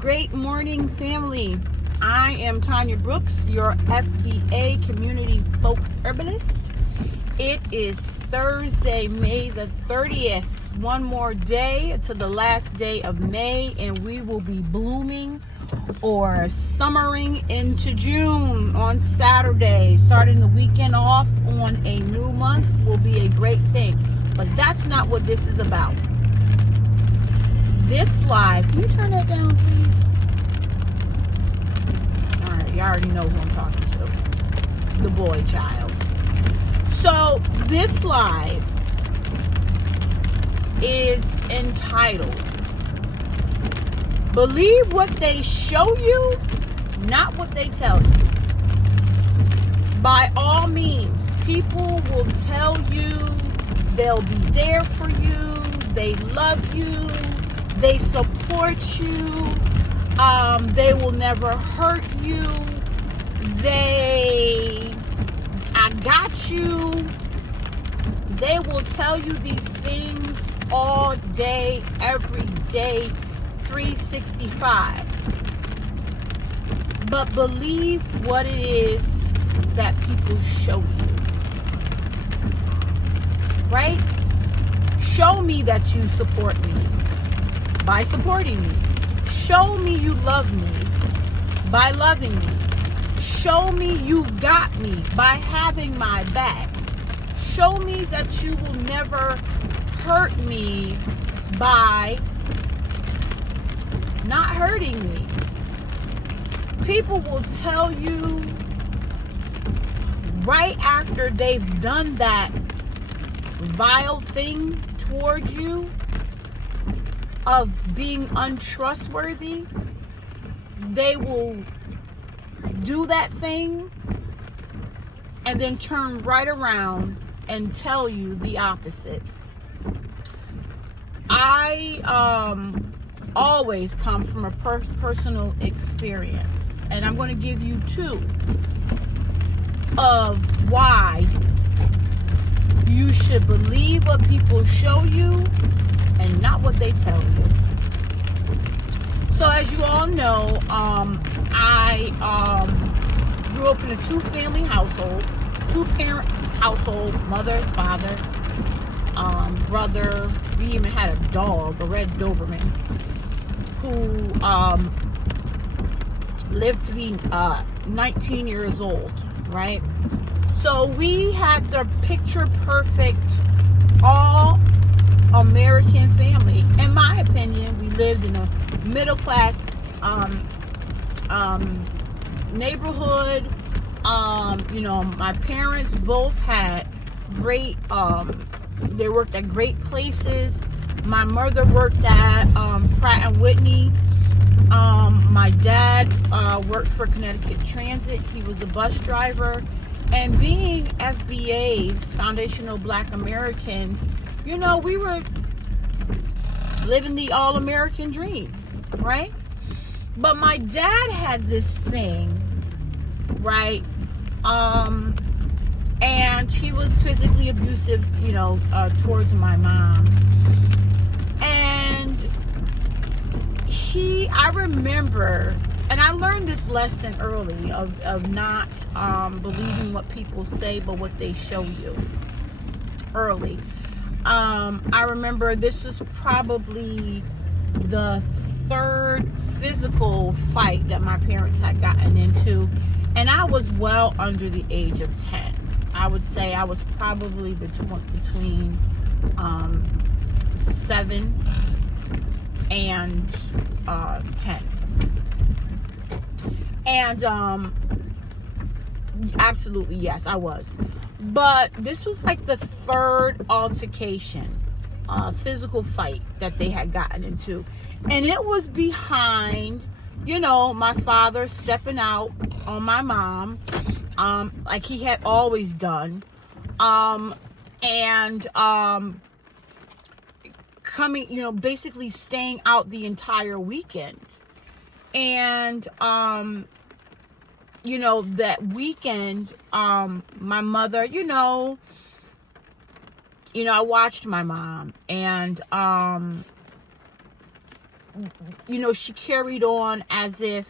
Great morning, family. I am Tanya Brooks, your FBA community folk herbalist. It is Thursday, May the 30th. One more day to the last day of May, and we will be blooming or summering into June on Saturday. Starting the weekend off on a new month will be a great thing. But that's not what this is about. This live, can you turn that down, please? All right, you already know who I'm talking to. The boy child. So this live is entitled, Believe What They Show You, Not What They Tell You. By all means, people will tell you they'll be there for you, they love you, they support you, they will never hurt you, I got you. They will tell you these things all day, every day, 365. But believe what it is that people show you. Right? Show me that you support me by supporting me. Show me you love me by loving me. Show me you got me by having my back. Show me that you will never hurt me by not hurting me. People will tell you right after they've done that vile thing towards you of being untrustworthy, they will do that thing and then turn right around and tell you the opposite. I always come from a personal experience, and I'm going to give you two of why you should believe what people show you and not what they tell you. So as you all know, I grew up in a two-family household, two-parent household, mother, father, brother. We even had a dog, a red Doberman, who lived to be 19 years old, right? So we had the picture-perfect, all-American family. In my opinion, we lived in a middle-class neighborhood. My parents both had great, they worked at great places. My mother worked at Pratt & Whitney. My dad worked for Connecticut Transit. He was a bus driver. And being FBAs, Foundational Black Americans, we were living the all-American dream, right? But my dad had this thing, right? And he was physically abusive, towards my mom. And I remember, and I learned this lesson early of not believing what people say, but what they show you early. I remember this was probably the third physical fight that my parents had gotten into, and I was well under the age of 10. I would say I was probably between 7 and 10. And absolutely, yes, I was. But this was like the third altercation, physical fight that they had gotten into. And it was behind, my father stepping out on my mom, like he had always done. And coming, basically staying out the entire weekend. And, that weekend, my mother, I watched my mom, and she carried on as if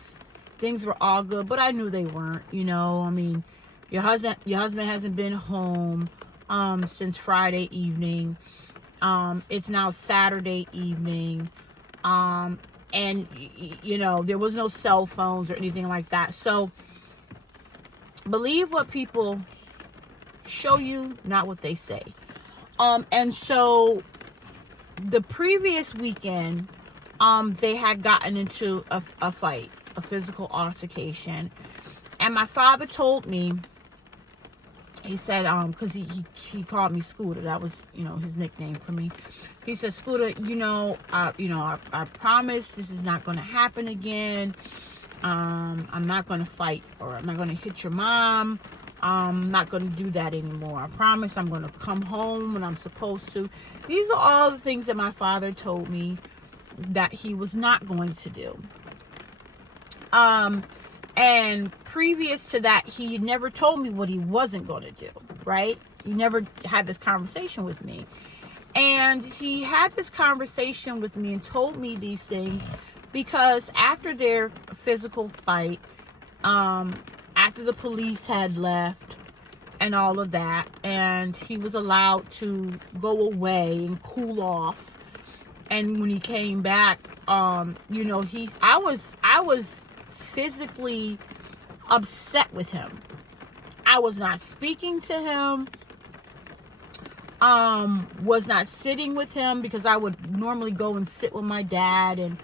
things were all good, but I knew they weren't. I mean, your husband hasn't been home since Friday evening. It's now Saturday evening. And there was no cell phones or anything like that. So believe what people show you, not what they say. And so the previous weekend, they had gotten into a fight, a physical altercation. And my father told me, he said, because he called me Scooter. That was, his nickname for me. He said, Scooter, I promise this is not going to happen again. I'm not going to fight, or I'm not going to hit your mom. I'm not going to do that anymore. I promise I'm going to come home when I'm supposed to. These are all the things that my father told me that he was not going to do. And previous to that, he never told me what he wasn't going to do, right? He never had this conversation with me. And he had this conversation with me and told me these things because after their physical fight, after the police had left and all of that, and he was allowed to go away and cool off. And when he came back, I was physically upset with him. I was not speaking to him, was not sitting with him, because I would normally go and sit with my dad, and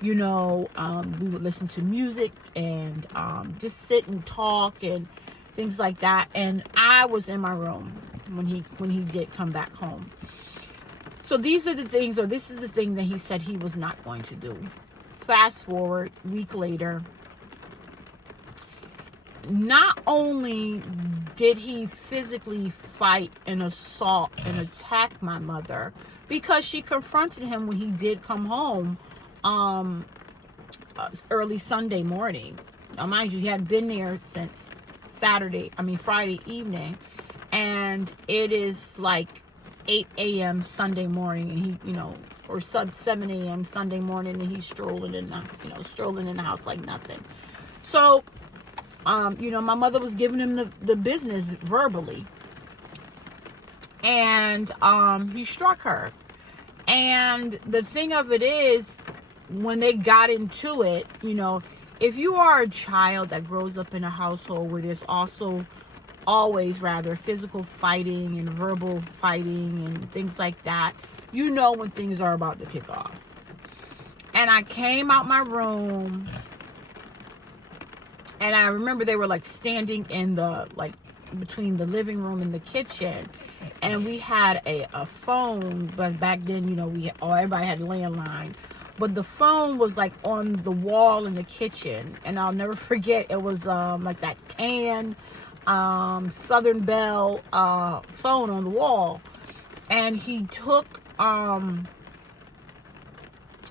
we would listen to music and just sit and talk and things like that. And I was in my room when he did come back home. So these are the things, or this is the thing that he said he was not going to do. Fast forward, a week later, not only did he physically fight and assault and attack my mother, because she confronted him when he did come home early Sunday morning. Now, mind you, he had been there since Friday evening, and it is like 8 a.m. Sunday morning, and he, or 7 a.m. Sunday morning, and he's strolling in the house like nothing. So, my mother was giving him the business verbally, and he struck her. And the thing of it is, when they got into it, if you are a child that grows up in a household where there's also always physical fighting and verbal fighting and things like that, when things are about to kick off. And I came out my room, and I remember they were like standing in the, between the living room and the kitchen, and we had a phone, but back then, everybody had a landline, but the phone was like on the wall in the kitchen. And I'll never forget, it was like that tan Southern Bell phone on the wall. And he took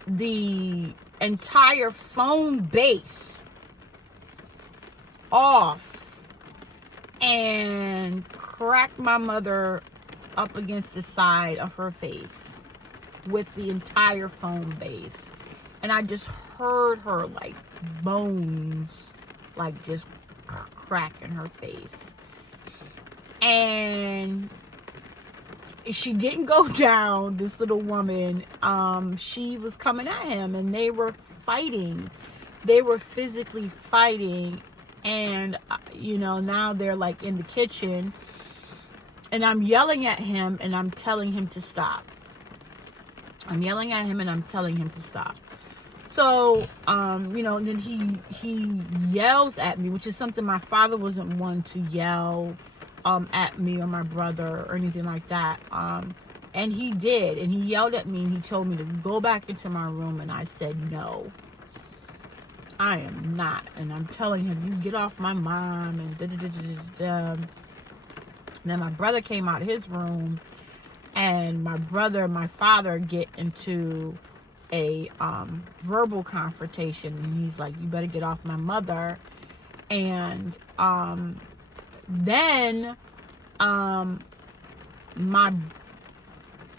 the entire phone base off and cracked my mother up against the side of her face with the entire phone base. And I just heard her like bones just crack in her face. And she didn't go down, this little woman. She was coming at him, and they were fighting. They were physically fighting. And now they're like in the kitchen, and I'm yelling at him, and I'm telling him to stop. So, then he yells at me, which is something my father wasn't one to yell at me or my brother or anything like that. And he did, and he yelled at me, and he told me to go back into my room, and I said, no, I am not. And I'm telling him, you get off my mom, and da-da-da-da-da-da. Then my brother came out of his room, and my brother and my father get into a verbal confrontation, and he's like, you better get off my mother. And then my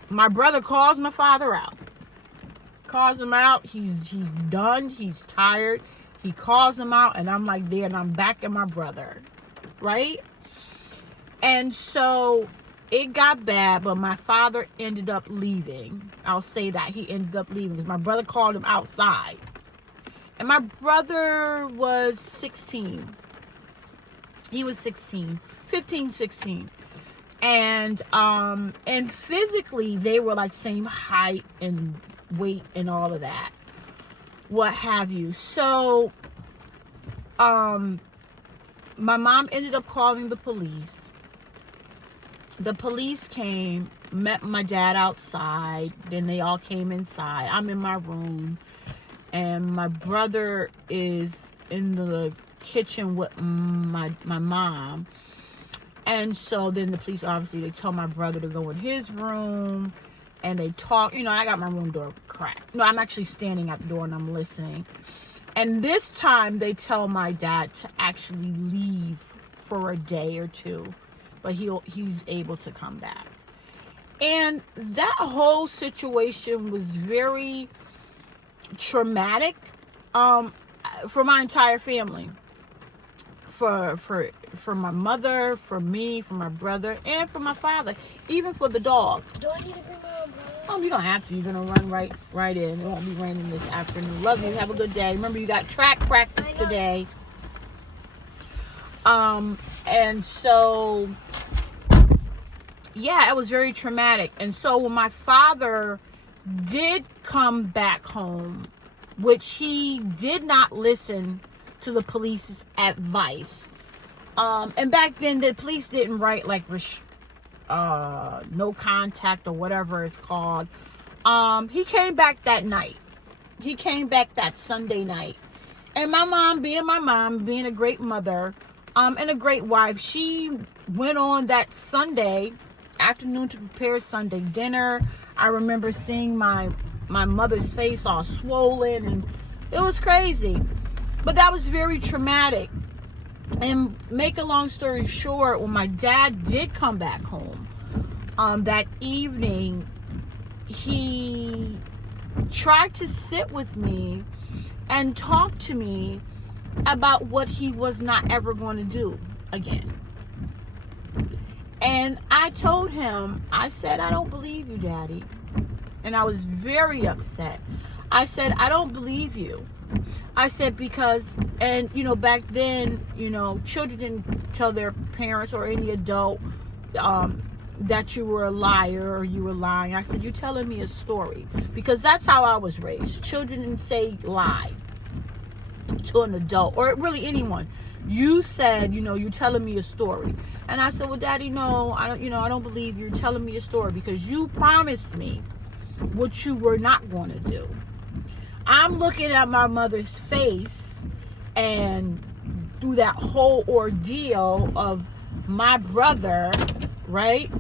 brother calls my father out, calls him out. He's done. He's tired. He calls him out, and I'm like there, and I'm backing my brother, right? And so it got bad, but my father ended up leaving. I'll say that. He ended up leaving because my brother called him outside. And my brother was 16. He was 16, 15, 16. And physically, they were like same height and weight and all of that, what have you. So, my mom ended up calling the police. The police came, met my dad outside. Then they all came inside. I'm in my room, and my brother is in the kitchen with my mom. And so then the police, obviously, they tell my brother to go in his room, and they talk. I got my room door cracked. No, I'm actually standing at the door, and I'm listening. And this time, they tell my dad to actually leave for a day or two, but he's able to come back. And that whole situation was very traumatic for my entire family. For my mother, for me, for my brother, and for my father, even for the dog. Do I need to bring my umbrella? Oh, you don't have to. You're gonna run right in. It won't be raining this afternoon. Love you. Have a good day. Remember, you got track practice today. And so, yeah, it was very traumatic. And so when my father did come back home, which he did not listen to the police's advice. And back then the police didn't write like no contact or whatever it's called. He came back that night. He came back that Sunday night. And my mom, being a great mother, and a great wife, she went on that Sunday afternoon to prepare Sunday dinner. I remember seeing my mother's face all swollen, and it was crazy. But that was very traumatic. And make a long story short, when my dad did come back home that evening, he tried to sit with me and talk to me about what he was not ever going to do again. And I told him, I said, I don't believe you, Daddy. And I was very upset. I said, I don't believe you. I said, because, and, back then, children didn't tell their parents or any adult that you were a liar or you were lying. I said, you're telling me a story. Because that's how I was raised. Children didn't say lie to an adult or really anyone. You said, you're telling me a story. And I said, well, Daddy, no, I don't believe you're telling me a story because you promised me what you were not going to do. I'm looking at my mother's face, and through that whole ordeal of my brother, right,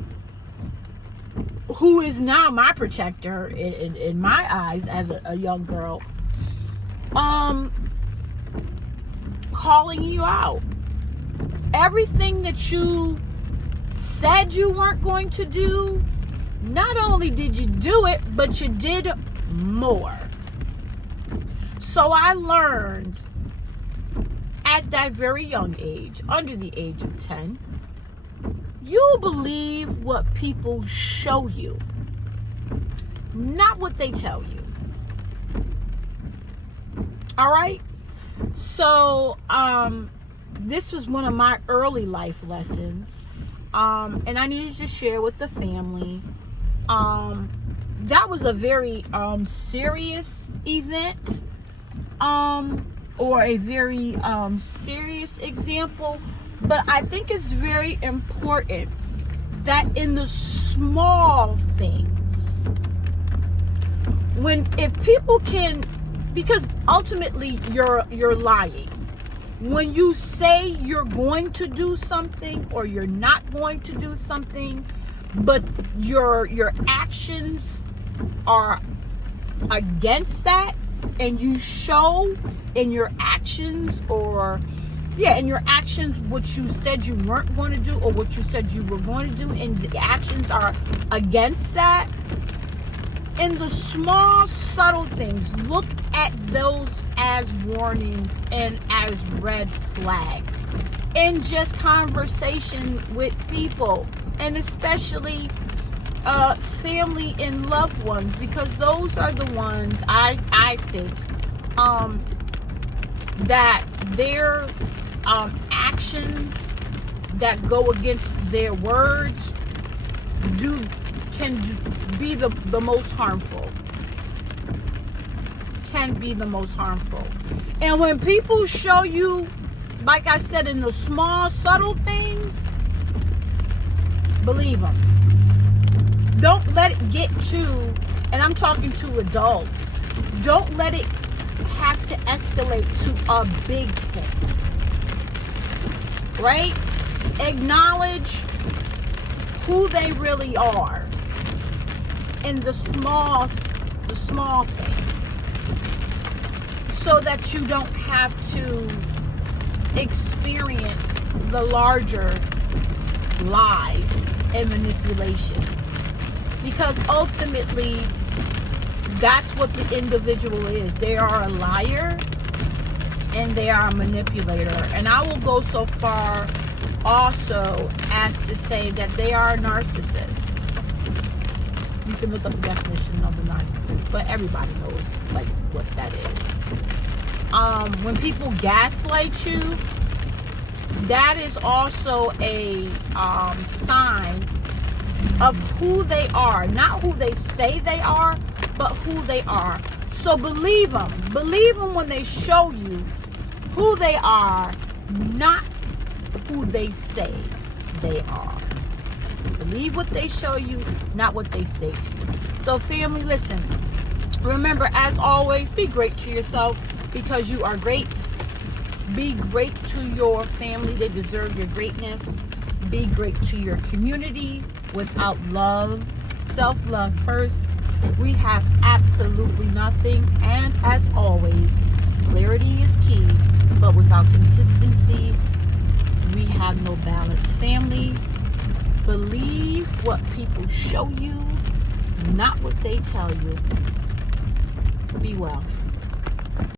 who is now my protector in my eyes as a young girl, calling you out. Everything that you said you weren't going to do, not only did you do it, but you did more. So I learned at that very young age, under the age of 10, you believe what people show you, not what they tell you. All right? So, this was one of my early life lessons, and I needed to share with the family. That was a very serious event, or a very serious example, but I think it's very important that in the small things, if people can, because ultimately you're lying. When you say you're going to do something or you're not going to do something, but your actions are against that, and you show in your actions in your actions what you said you weren't going to do or what you said you were going to do, and the actions are against that, In the small, subtle things, look at those as warnings and as red flags. In just conversation with people, and especially family and loved ones, because those are the ones I think that their actions that go against their words can be the most harmful. Can be the most harmful. And when people show you, like I said, in the small, subtle things, believe them. Don't let it get to, and I'm talking to adults, don't let it have to escalate to a big thing. Right? Acknowledge who they really are in the small things, so that you don't have to experience the larger lies and manipulation. Because ultimately, that's what the individual is. They are a liar and they are a manipulator. And I will go so far also as to say that they are a narcissist. You can look up the definition of the narcissist, but everybody knows like what that is. When people gaslight you, that is also a sign of who they are, not who they say they are, but who they are. So believe them when they show you who they are, not who they say they are. Believe what they show you, not what they say to you. So family, listen, remember, as always, be great to yourself, because you are great. Be great to your family. They deserve your greatness. Be great to your community. Without love, self-love first, we have absolutely nothing. And as always, clarity is key, but without consistency, we have no balance. Family, believe what people show you, not what they tell you. Be well.